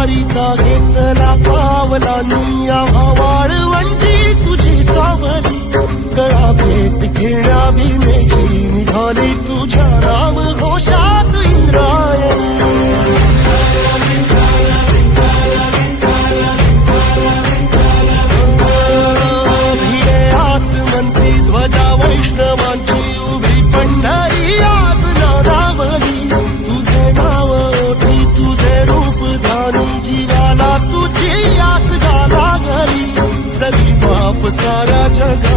वारीचा घेतला पावलांनी आम्हा वाळवंटी तुझी सावली गळा भेट घेण्या भीमेची निघाली तुझ्या राम घोषात इंद्रायणी भिडे आसमंती ध्वजा वैष्णवांची उभी पंढरी आज नादावली तुझे नाव ओठी तुझे रूप धानी जीवाला तुझी आस गाला घरी जरी बाप साऱ्या जगा